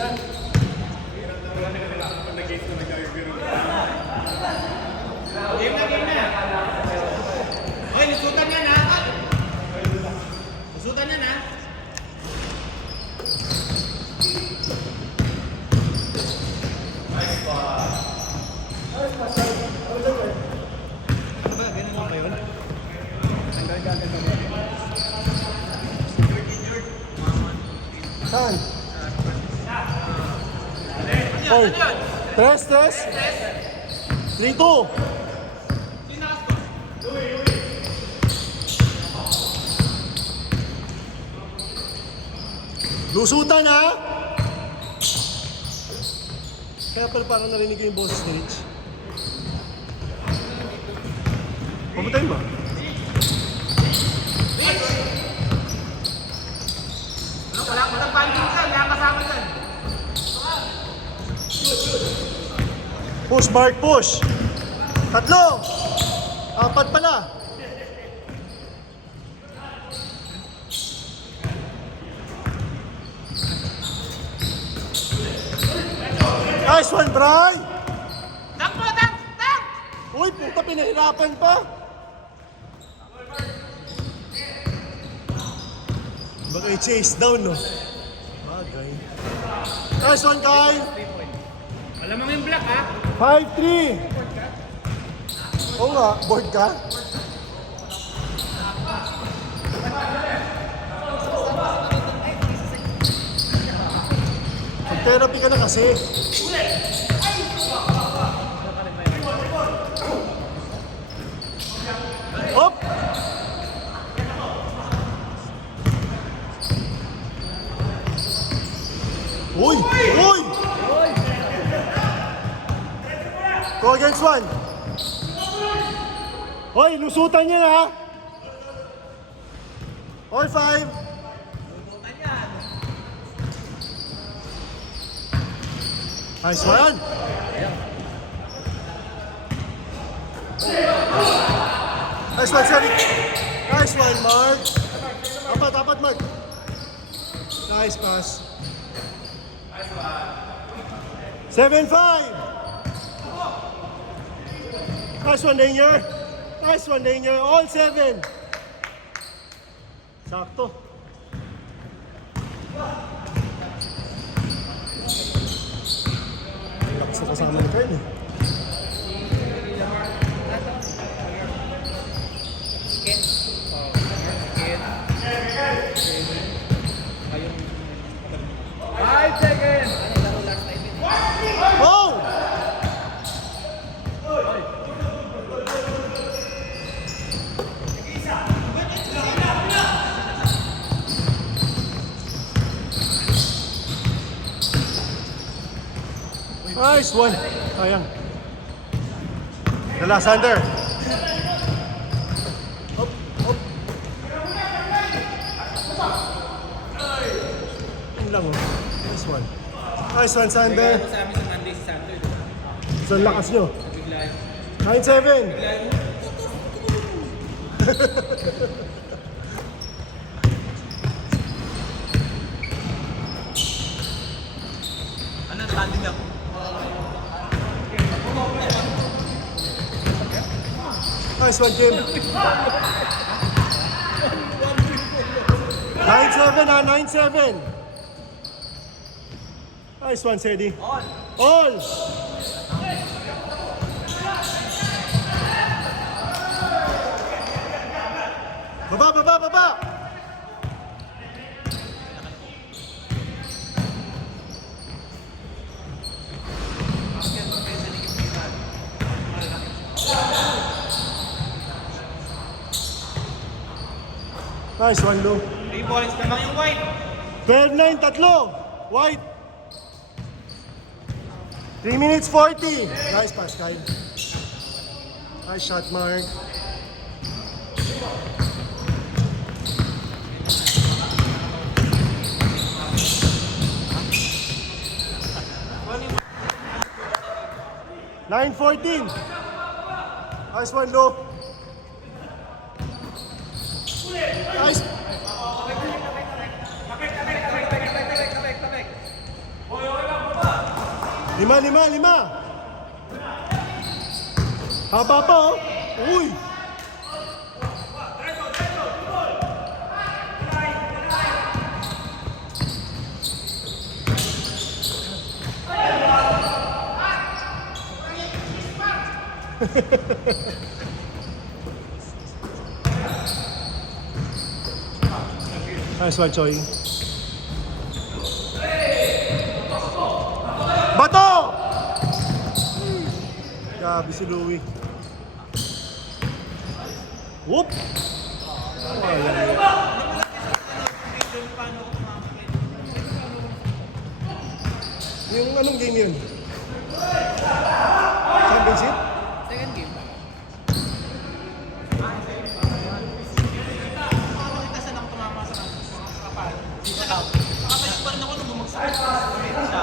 Oy, lusutan yan ha! Lusutan yan ha! Saan? Oh, test. 3-2. Lusutan ha! Kaya pala parang narinig ko yung boses ni Rich. Pamatay ba? Walang banding dyan, kaya kasama dyan. Push, Mark, push! 3! 4 pala! Nice one, Bray! Tank mo, tank! Tank! Uy, puta, pinahirapan pa! Baka i-chase down, no? Bagay. Nice one, Kai! Malamang yung black ha? 5-3! Oo nga, board ka? Mag-therapy ka na kasi. Hop! Uy! Uy! Go against one! Hoy, lusutan niya na ha! All 5! Nice one! Nice one, Seri! Nice one, Mark! Apat, Mark! Nice pass! 7-5! Nice one, Danger! Nice one, Danger! All 7! Sakto! Lakas na kasama ni Kyle eh. Oh! Nice one. Sayang. The last under. Hop, hop. Yun lang oh. Nice one. Nice one, Sander. Sa amin sa Monday si Sander. So, lakas nyo. Bigla yun. 9-7. Bigla yun. Ano, standing ako? Nice one, Kim. 9-7 ha, 9-7. Nice one, Sedi. All. Baba. Nice one, Lou. 3 points naman yung white. 12-9, tatlo. White. 3 minutes 40. Nice pass, Kyle. Nice shot, Mark. Nine 14. Nice one, Lou. Nice. 5. Haba pa oh. Uy! Nice one, Choi. Bato! Grabe si Louie. Whoop! Yung anong game yun? Championship? Second game. Kasi nang tumama sa kapal. Nakatayo pa rin ako nung bumagsak. Siya.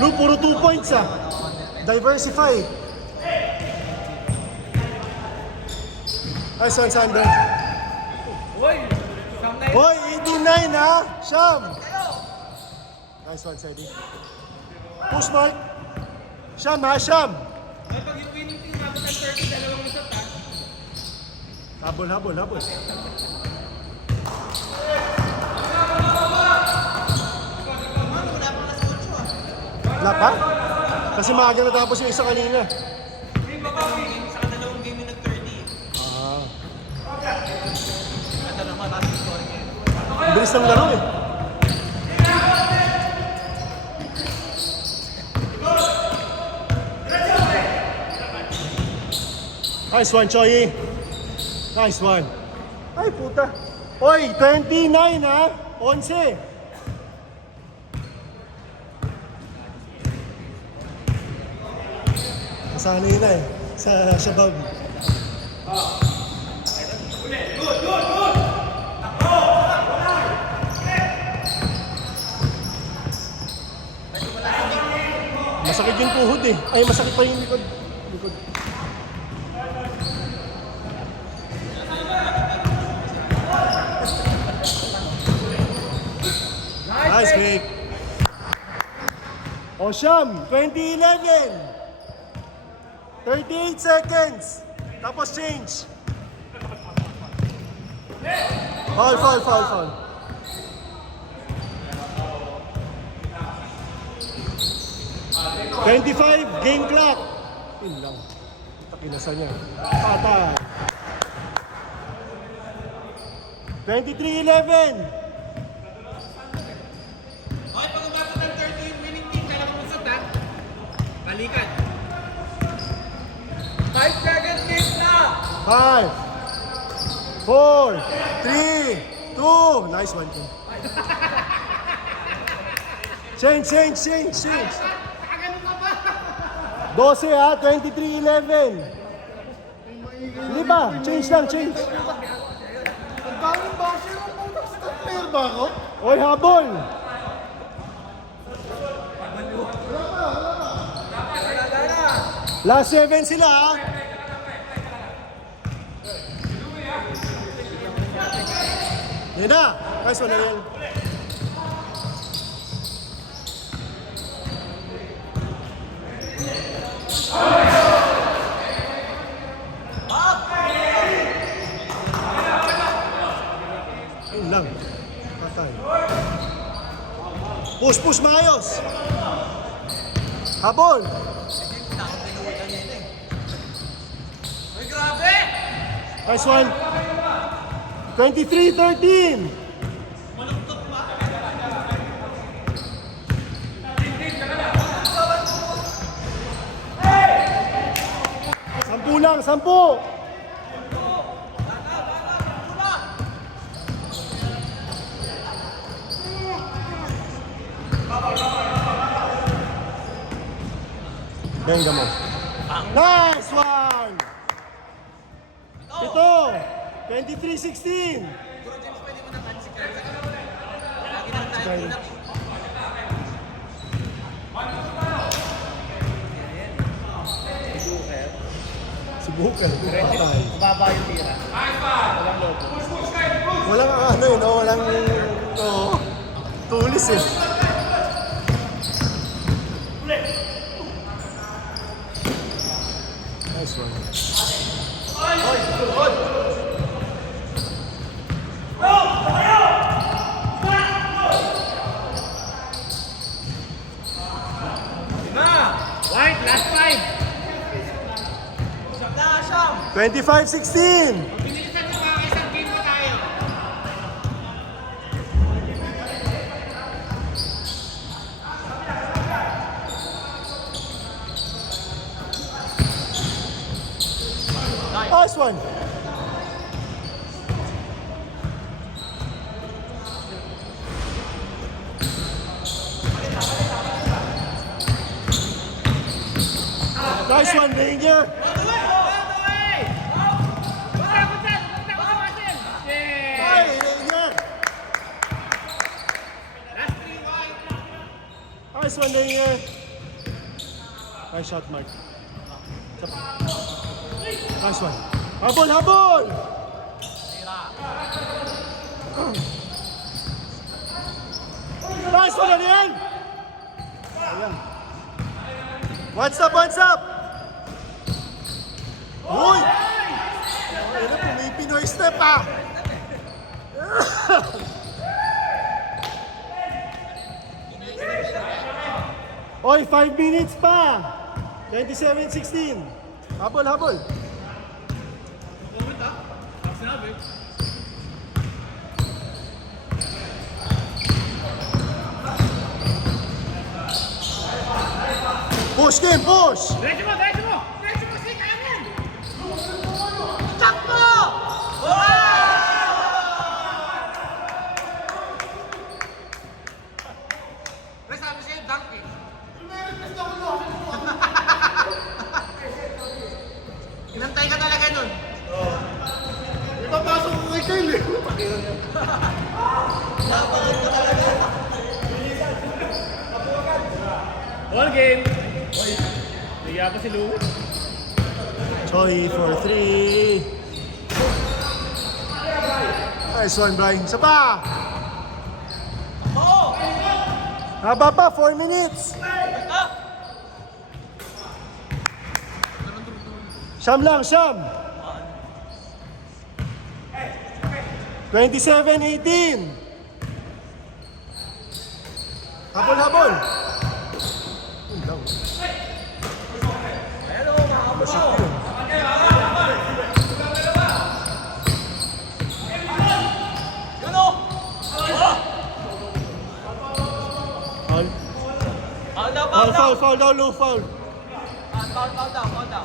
Lou, puro 2 points ah. Diversify. Nice one, Sander. Uy! Siyam na yun. Hoy, 89 ha? Sham! Nice one, Sedi. Push mark. Sham ha, Sham! Ay, pag yung winning team natin ng 30, dalawang isot ha. Habol. Wala pang nasa 8 ah. Wala pa? Kasi maaga natapos yung isa kanina. Hindi ba ba game sa dalawang game yung nag-30? Ah. Ito naman, last score game. Ang bilis ng laro eh. Nice one, Choi. Nice one. Ay, puta. Oy, 29 ha? 11. Nasanay na eh. Sa Shabab. Masakit yung tuhod eh. Ay, masakit pa yung likod. Nice kick. O Sham, 2011. 38 seconds. Tapos change. Foul. 25, game clock. Yun lang. Takinasa niya. Patay. 23-11. Okay, pag umabot ng 30 yung winning team, dalawang isot ha. Balikan. 5 seconds game na! 5, 4, 3, 2. Nice one, Kim. Change. Nakaganon ka ba? 12 ha, 23-11. Hindi ba? Change lang. Ang daming basher ang putak sa player ba ako? Oy, habol. Last 7 sila ha. Yan na. Nice one, Ariel. Yun lang. Patay. Push maayos. Habol. Uy, grabe! Nice one. 23-13. Malungkot pa. Sampu lang, 10. Benga mo. Nice one! Ito, 23-16. Bro James, pwede mo naman si Kyle. Lagi na tayo Kyle. bilang. Si Booker, patay. Baba yung tira. Walang logo. Walang ano eh, no? Walang tulis eh. Nice one. White, last 5. 25-16. Bilisan mo mga isang game na tayo. Nice one. Nice one, Ranger. Hey, Ranger. Nice one, Ranger. Nice shot, Mark. Nice one. Habol, habol! Nice one, Ariel! Ayan. What's up, what's up? Uy! Ano, pumipinoy step ah! Oy, 5 minutes pa! 27-16. Habol, habol. Push game, push! Diretso mo, diretso mo! Diretso mo, sige, kaya mo yan! Chak mo! Pre, sabi sa'yo, dunk eh. Inantay ka talaga nun. Ipapasok ko kay Kyle eh. All game! Liga pa si Louie. Choi for 3. Nice one, Brian. Isa pa! Haba pa, 4 minutes. Siyam lang, siyam. 27-18. Habol, habol. Uy, lang. Basik yun. Foul. Foul daw, low foul. Foul daw.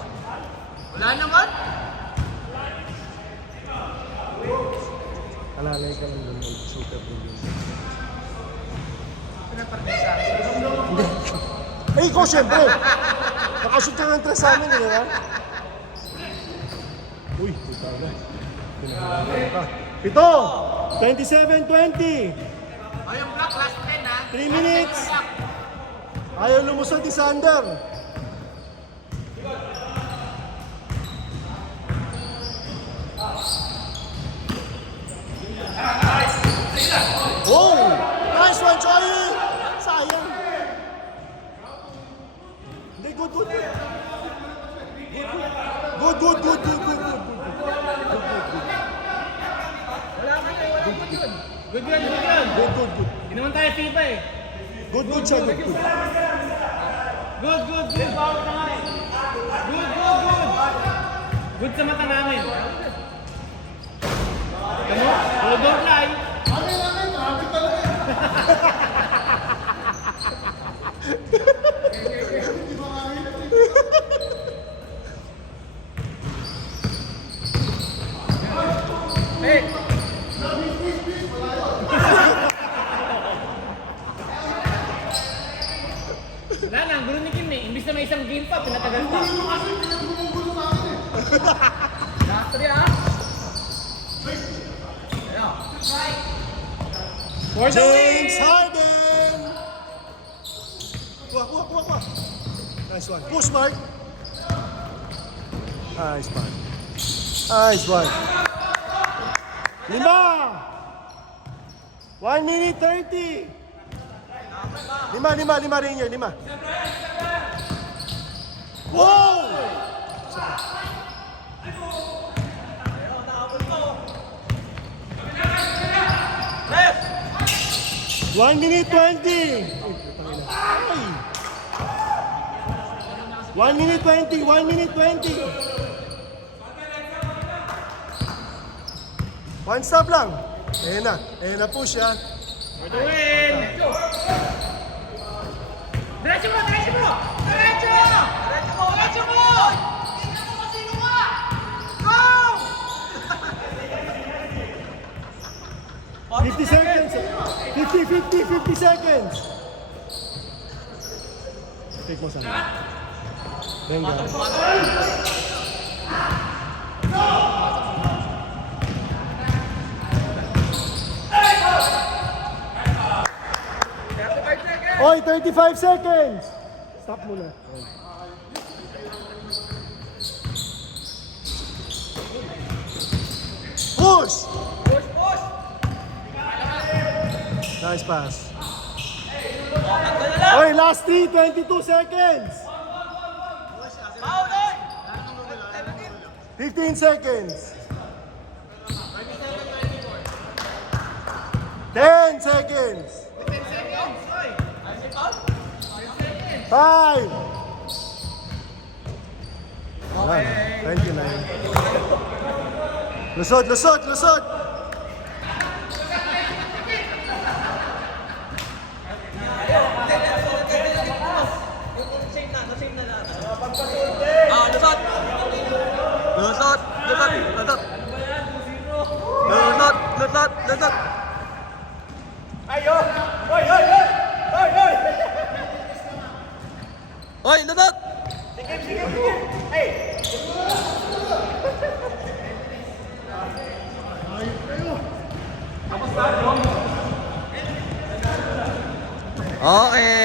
Wala naman. Alalay ka lang doon, super brilliant. Pinapartisa. Hindi. Eh, ikaw siyempre. Nakashoot ka ng tres sa amin, di ba? Uy, puta na. Pinahalaan ka. Pito! 27-20. Ay, yung block, last 10 ha. 3 minutes. Ayaw lumusot ni Sander. Oh! Nice one, Choi! Sayang. Hindi, good. Good. Good yun. Good. Hindi naman tayo FIFA eh. Good siya, good. Good. Bawal na nga eh. Good. Good sa mata namin. Ano? Don't lie. Hey! Wala na, ang gulo ni Kim eh. Imbis na may isang game pa, pinatagal pa. Last 3 ah. For the win! James Harden! Kuha. Nice one. Push, Mark. Nice one. 5. 1 minute 30. 5 rin yun, 5. Wow! isa pa. 1 minute 20! Ay! 1 minute 20! 1 minute 20! One stop lang. Ayan na push yan. We're the win! Diretso mo! Diretso mo! Diretso! Diretso mo! Diretso mo! Tingnan mo kung sino ka! Go! 50 seconds. 50 seconds. Take mo sana. Venga. Oy, 35 seconds. Stop muna. Push! Push! Push! Nice pass. Tanggal na lang! Oy, last 22 seconds. Foul on! 15 seconds. 10 seconds. 5. Wala na. 29. Lusot, lusot, lusot. Lusot! Lusot! Lusot! Lusot! Lusot! Lusot! Lusot! Ayo! Hoy! Hoy! Hoy! Hoy! Hoy! Hoy! Lusot! Sige! Sige! Sige! Hey! Okay.